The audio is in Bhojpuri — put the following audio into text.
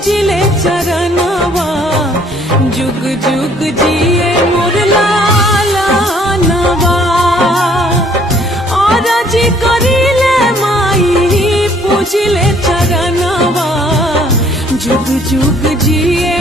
पूजिले चरणवा जुग जुग जिए मोर लालनवा और जी करिले माई पूजिले चरणवा जुग जुग जिए